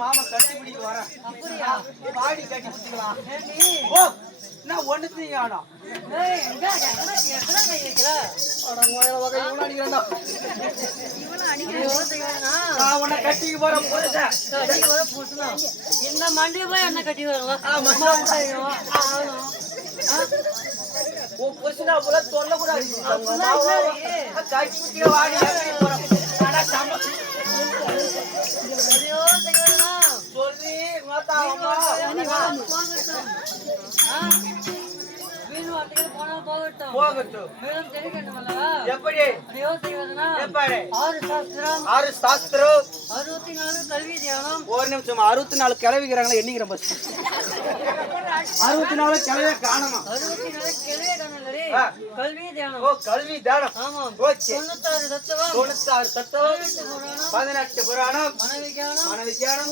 மாமா கட்டி பிடிக்க வரேன். அப்படியா? பாடி கட்டி பிடிக்கலாம். ஓ நான் ஒண்ணு செய்யணும். ஏய் எங்க எக்கட கை வைக்கற? அட மோயல வகை இவன அடிக்கறடா. இவன அடிக்கறேனா? நான் உன்னை கட்டிக்கு போறேன் புருஷா. கட்டிக்கு வர புருஷனா. இந்த மண்டி போய் என்ன கட்டி வரல? ஆமா. ஓ புருஷனா போல தொல்ல கூட அடிச்சு. கட்டி பிடிக்க வாடி கட்டி போறேன். அட சாம. ஐயோ செய்யறனா? சொல்லி மாத்தா அம்மா. வீணு வாட்டிக்கு போனா போகட்டும். மேலும் தெரிக்கணும்ல. எப்படி? யோசிக்கிறதுனா எப்படி? ஆறு சாஸ்திரம் 64 கல்வி தியானம். ஒரு நிமிஷம் 64 கிளவிக்கிறாங்களா எண்ணிக்கிற பஸ். 64 கிளவியே காணோமா? 64 கிளவியே காணலடி. கல்வி தியானம். ஓ கல்வி தியானம். ஆமா. ஓகே. 96 தத்துவம் 18 புராணம் மனவிஞ்ஞானம்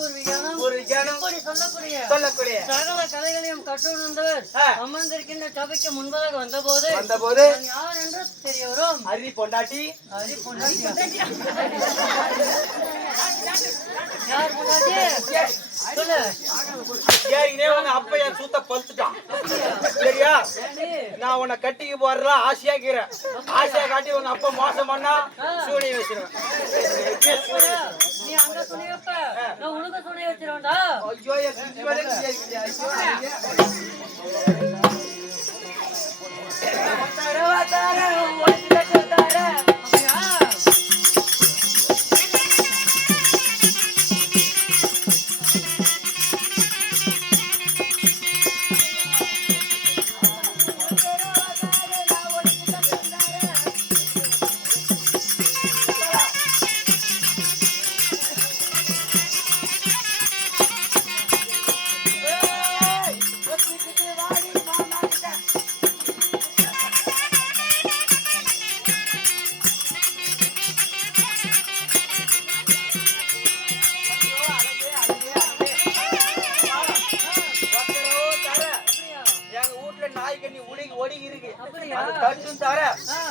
பூர்வவிஞ்ஞானம் இப்படி சொல்லக்கூடிய சகல கலைகளையும் கற்றுணர்ந்தவர் அமர்ந்திருக்கின்ற சபைக்கு முன்பதாக வந்தபோது யார் என்று தெரிய வரும். அரி பொண்டாட்டி யார் பொண்டாட்டி சொல்லு. ஏறினே உங்க அப்பா என் சூத்த பழுத்துட்டான் சரியா? நான் உன்னை கட்டிக்கு போறதா ஆசையாக்கிறேன். ஆசையா காட்டி உங்க அப்பா மோசம் பண்ணா சூனிய வச்சிருவேன். நீ அங்க துணி வைப்ப நான் உனக்கு துணி வச்சிருவேன்டா. ஐயோ நாய் கண்ணி ஒடுங்கி இருக்கு. அது தட்டும் தர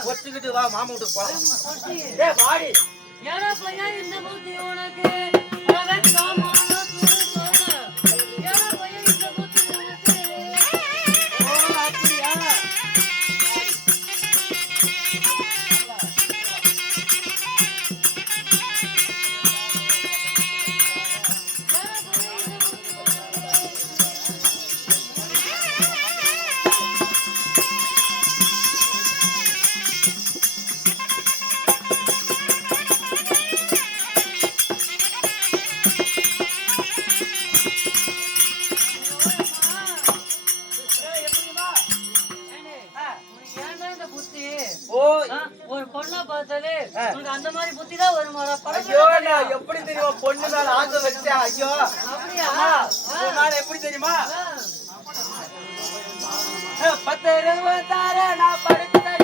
ஒத்துக்கிட்டு வா மாமா வீட்டுக்கு போலாம். ஏ வாடி. ஏடா பையன் இந்த புத்தி உனக்கு அவன் காமான தூசோன. ஏடா பையன் இந்த புத்தி உனக்கு. ஓ அப்படியா. ஒரு பொண்ணை பார்த்தாலே உனக்கு அந்த மாதிரி புத்தி தான் வருமாடா. ஐயோ நான் எப்படி தெரியுமா பொண்ணு மேல ஆசை வச்சேன். ஐயோ அப்படியா நான் எப்படி தெரியுமா 10 ரூபாய் தார நான் படுத்து தார.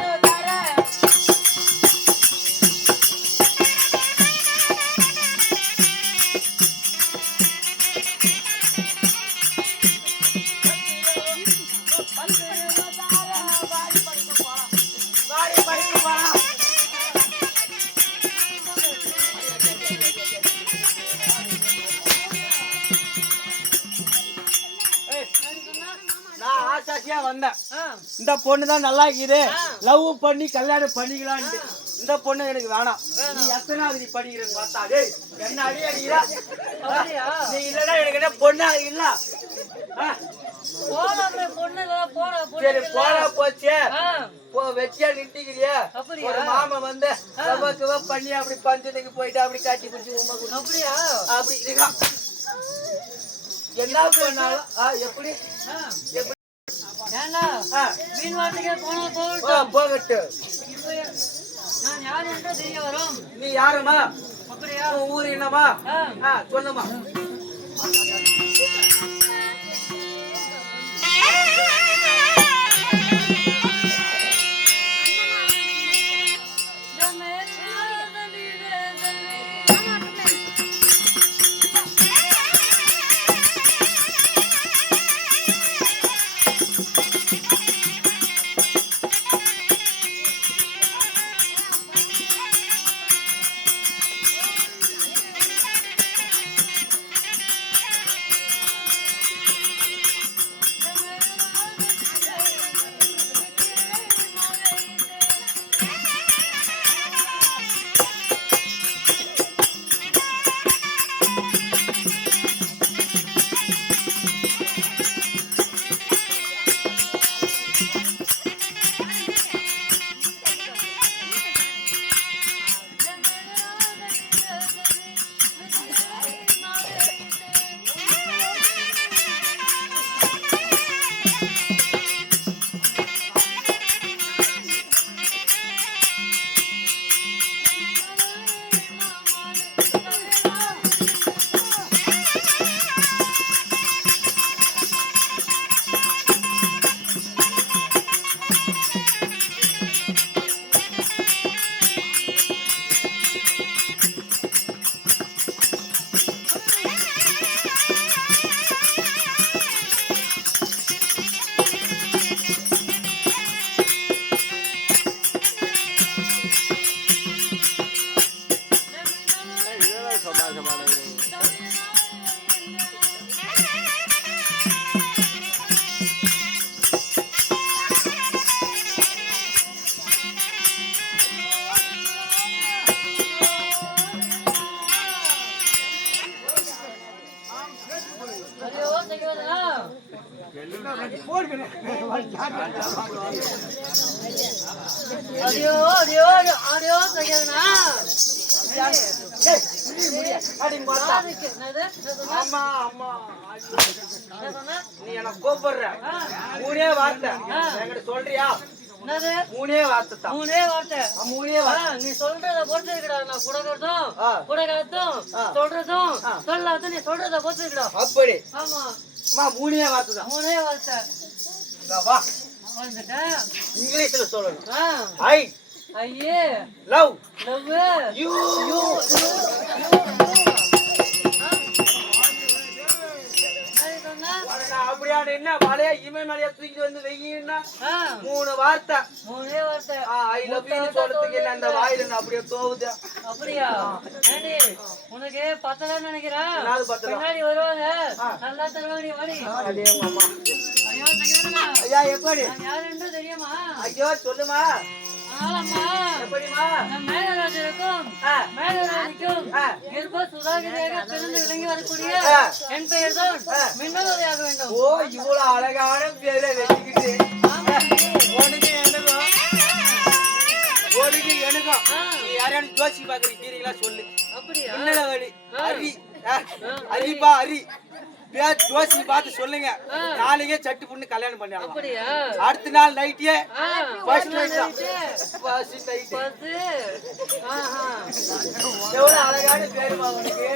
வந்தேன் இந்த பொண்ணு தான் நல்லா இருக்குது லவ் பண்ணி கல்யாணம் பண்ணிக்கலான்ட்டு. இந்த பொண்ணு எனக்கு வேணாம். நீ எத்தனாவது நீ படிக்கிறேன்னு பார்த்தா என்ன அடி அடிக்கிறா நீ இல்லடா எனக்கு என்ன பொண்ணு இல்ல. சரி போனா போச்சு வெச்சியா நின்றுக்கிறிய. ஒரு மாமா வந்து பண்ணி அப்படி பஞ்சத்துக்கு போயிட்டு அப்படி காட்டி குடிச்சு அப்படியா அப்படி இருக்கான். என்ன பண்ணாலும் எப்படி எப்படி மீன் வார்த்தைக்கே போகட்டு. நான் யார் என்று தெரிய வரும். நீ யாருமா அப்படியா ஊர் என்னமா சொல்லுமா. நீ எனக்கு கூப்பிடுற மூணே வார்த்தை என்கிட்ட சொல்றியா? மூணே வார்த்தை நீ சொல்றத பொறுத்துக்கிறா. நான் குடகத்தும் சொல்றதும் சொல்லாத நீ சொல்றத பொறுத்துக்கிறா. அப்படி ஆமா மூணே வார்த்தை தான். மூணே வார்த்தை வா வந்துட்டேன். இங்கிலீஷ்ல சொல்லணும். ஐயே லவ் யூ அப்படியா என்ன மலையா இமயமலையா தூக்கிட்டு வந்து வெயின்னா 3 வார்த்தை ஐ லவ் யூ சொல்றதுக்கு என்ன அந்த வாயில இருந்து அப்படியே தோவுது. அப்படியா உனக்கு பத்தலன்னு நினைக்கிறேன். பின்னாடி வருவாங்க நல்லா தருவாங்க. வாடி ஐயா எப்படி யாரு என்று தெரியுமா? ஐயோ சொல்லுமா. எப்படிமா மேலராஜருக்கும் மேலராஜிக்கும் சுதாகிரியாக பிறந்து விளங்கி வரக்கூடிய என் பெயர் தான் மின்னலுரையாக வேண்டும். ஓ இவ்வளவு அழகான பேரை வச்சுக்கிட்டு உனக்கு எனக்கும் யாரையான ஜோசி பாக்குறீங்களா சொல்லு. அப்படியா மின்னலவழி அரி அரிப்பா அரி பேர் ஜோசி பார்த்து சொல்லுங்க. நாளைக்கே சட்டு புண்ணு கல்யாணம் பண்ணலாம். அப்படியா அடுத்த நாள் நைட்டே எவ்வளவு அழகான பேருமா உனக்கு.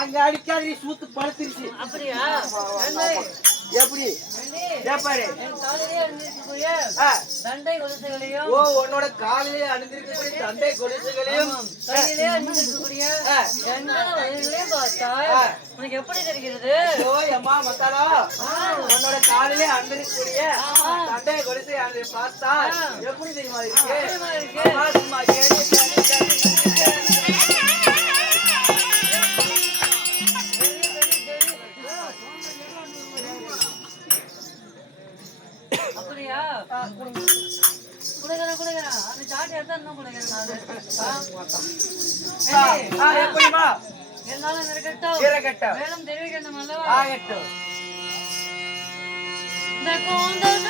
அங்க அடிக்காது சூத்து படுத்துருச்சு. அப்படியா எப்படி தண்டை கொலுசுகளையும் உன்னோட காலிலே அணிந்திருக்கக்கூடிய தண்டை கொலுசுகளையும் கையிலே அணிந்திருக்கக்கூடிய பார்த்தா உனக்கு எப்படி தெரிகிறது? அம்மா மத்தாரா உன்னோட காலிலே அணிந்திருக்கக்கூடிய தண்டை கொலுசை பார்த்தா எப்படி தெரியுமா இருக்கு? அப்படியா குடுக்கிறேன் அந்த சாட்டை எடுத்தா இன்னும் குடுக்கிறேன். எப்படிமா இருந்தாலும் இருக்கட்டும் மேலும் தெரிவிக்கணும் அல்லவா? ஆகட்டும். இந்த கூந்தல்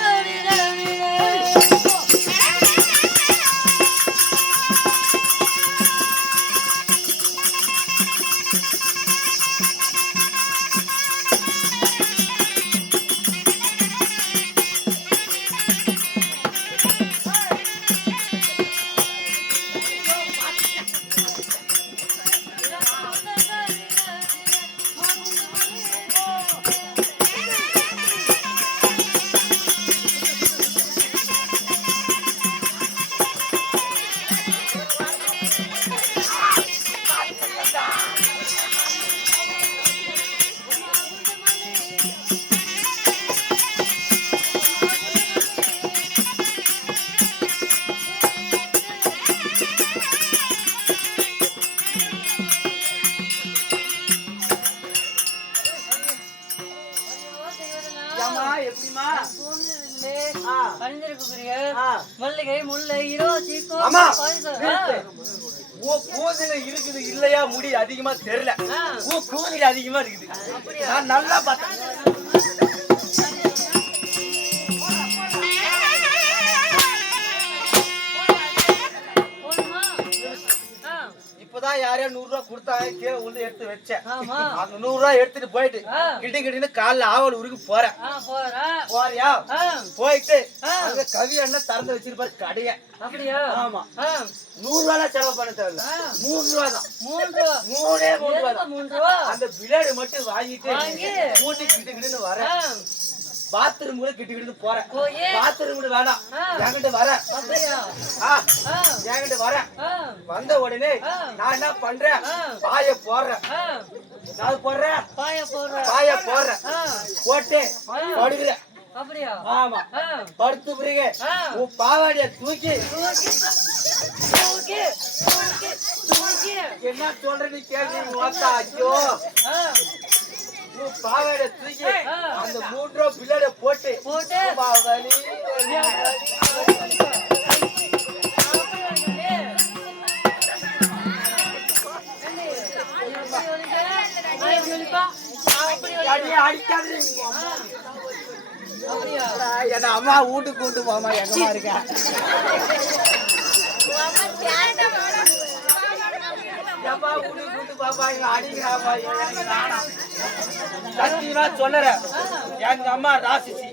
மல்லிகை முல்லை இருக்குது இல்லையா? முடி அதிகமா தெரியல, கூந்தல் அதிகமா இருக்குது. நான் நல்லா பார்த்தேன். இப்பதான் யாரையா 100 ரூபாய் கொடுத்தாங்க, கீழே வந்து எடுத்து வச்சேன். அந்த 100 ரூபாய் எடுத்துட்டு போயிட்டு கிட்ட காலைல ஆவல் ஊருக்கு போறேன். போறியா? போயிட்டு அங்க கவி அண்ணன் திறந்து வச்சிருப்பாரு கடைய. அப்படியா? ஆமா. 100 ரூபாய் செலவு பண்ண தேவையில்ல, 3 ரூபாய் தான். 3 ரூபாய். அந்த பிளேடு மட்டும் வாங்கிட்டு மூட்டி கிட்டுன்னு வரேன். பாத்ரூம் கூட கிட்டு போறேன். போயே பாத்ரூம் கூட வேணாம், என்கிட்ட வர. அப்படியா? என்கிட்ட வர. வந்த உடனே நான் என்ன பண்றேன், பாய போடுறேன். நான் போடுறேன், பாய போடுறேன். போட்டு படுகிறேன். அப்படியா? ஆமா. படுத்து பிறகு உன் பாவாடிய தூக்கி என்ன சொல்ற நீ கேட்க. ஐயோ, உன் பாவாடிய தூக்கி அந்த 3 ரூபா பிள்ளைய போட்டு பாவாடி அடிக்காது. என்ன அம்மா வீட்டுக்கு கூட்டு போமா, எங்கம்மா இருக்க? எப்பா வீட்டுக்கு கூட்டு பாப்பா, இங்க அடிக்கிறாப்பா. சத்தியமா சொல்லுறேன், எங்க அம்மா ராசிசி.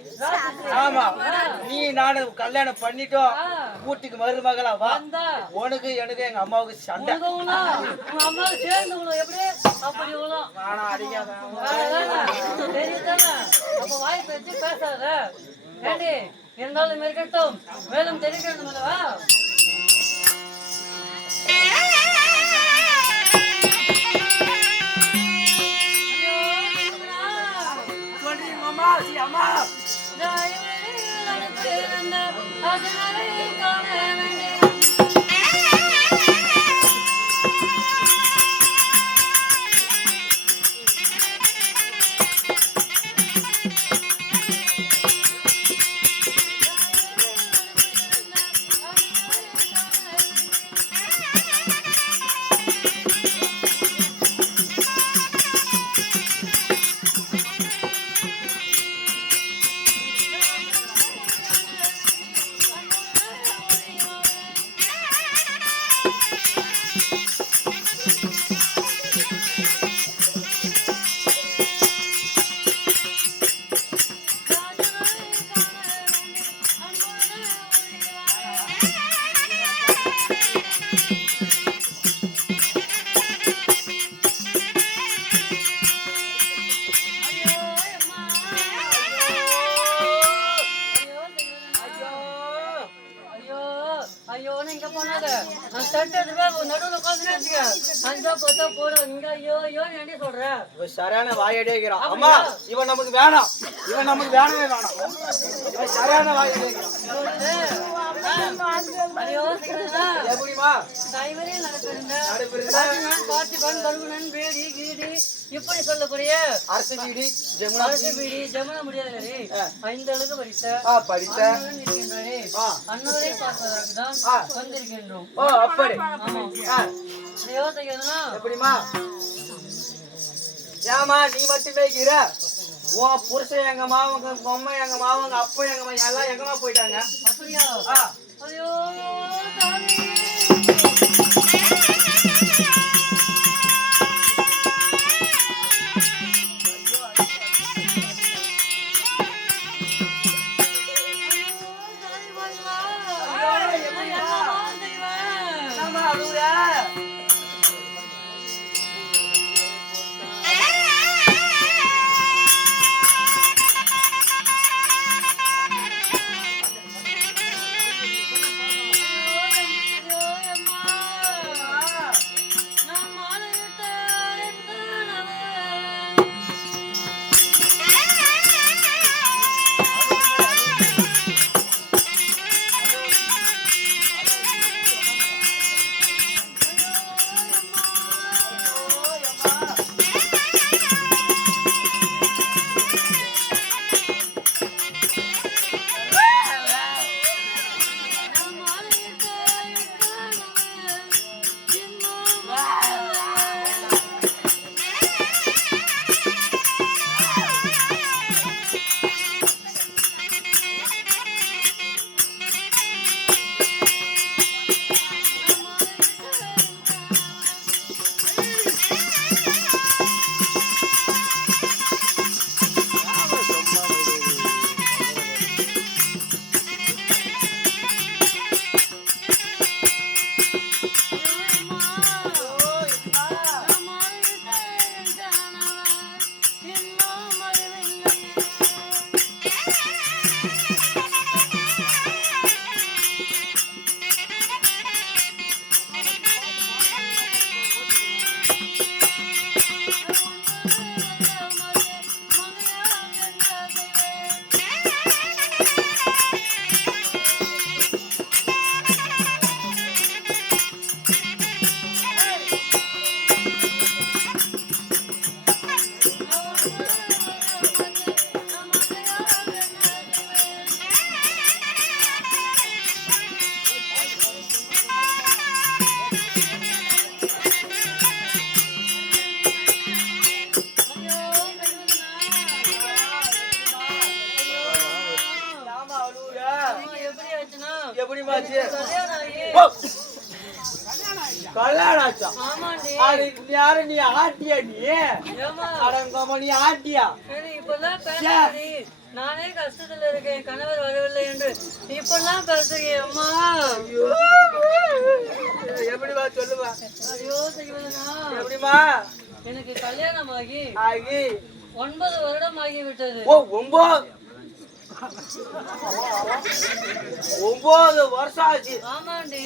ஆமா, நீ நானு கல்யாணம் பண்ணிட்டோம், வீட்டுக்கு மருமகளா வா. உனக்கு எனக்கு எங்க அம்மாவுக்கு சண்டை. நானா அடிக்காத இருந்தாலும் இருக்கட்டும், மேலும் தெரிவிக்கணும் அல்லவா? அம்மா சரியான வாயடி வைக்கிறான். அம்மா, இவன் நமக்கு வேணாம், இவன் நமக்கு வேணவே வேணாம். இவன் சரியான வாயடி வைக்கிறான். எப்படிமா இப்படி சொல்லக்கூடிய அரசு வீடு ஜமுனா முடியாது 5 அழகு படித்த அன்னவரை பார்ப்பதற்கு தான் வந்திருக்கின்றோம். ஓ, அப்படி. எப்படிமா? ஏமா நீ மட்டுமே இருக்கிற? உன் புருஷன் எங்க மாவங்க, அம்மா எங்க மாவங்க, அப்பா எங்க மா, எல்லாம் எங்கம்மா போயிட்டாங்க? அப்படியா? ஐயோ ஆச்சு? கல்யாணம் ஆகி ஓ, கல்யாணம் ஆச்சா? ஆமாண்டி. அடி, யாரு நீ ஆட்டியா நீ? ஏம்மா அடங்கம்மா, நீ ஆட்டியா? சரி, இப்பதான் பேசுறீ. நானே கஷ்டத்துல இருக்கேன், என் கணவர் வரவில்லை என்று இப்பெல்லாம் பேசுறீங்க அம்மா. ஐயோ, எப்படிமா சொல்லுமா? ஐயோ செய்வதனா, எப்படிமா எனக்கு கல்யாணம் ஆகி ஆகி 9 வருடம் ஆகிவிட்டது. ஓ 9 வருஷம் ஆச்சு. ஆமாண்டி.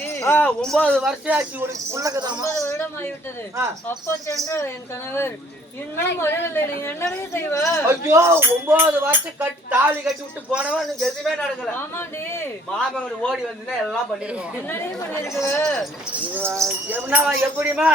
9 வருஷம் ஆச்சு உனக்கு புள்ளக்கதாமா? 9 வருடம் ஆகிவிட்டது. அப்ப சென்ற என் கணவர் இன்னும் வரவில்லை. நீ என்னடி செய்வ? ஐயோ 9 வருஷம் கட்டி தாலி கட்டி விட்டு போனவன் எனக்கு எதுவுமே நடக்கல. ஆமாண்டி. மாமன் ஓடி வந்துன்னா எல்லாம் பண்ணிருக்கோம். என்னடி பண்ணிருக்குவ? எப்படிமா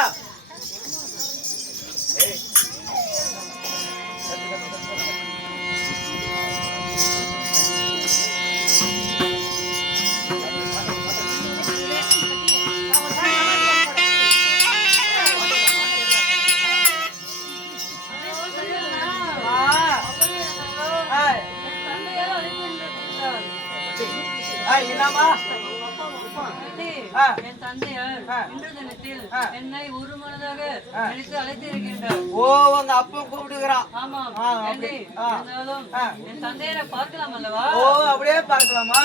என்னமா என் தந்தையார் இன்று தினத்தில் என்னை ஒரு மனதாக நினைத்து அழைத்திருக்கின்றார். ஓ, உங்க அப்பா கூப்பிடுகிறான். ஆமாம். இருந்தாலும் என் தந்தையரை பார்க்கலாம் அல்லவா? ஓ, அப்படியே பார்க்கலாமா?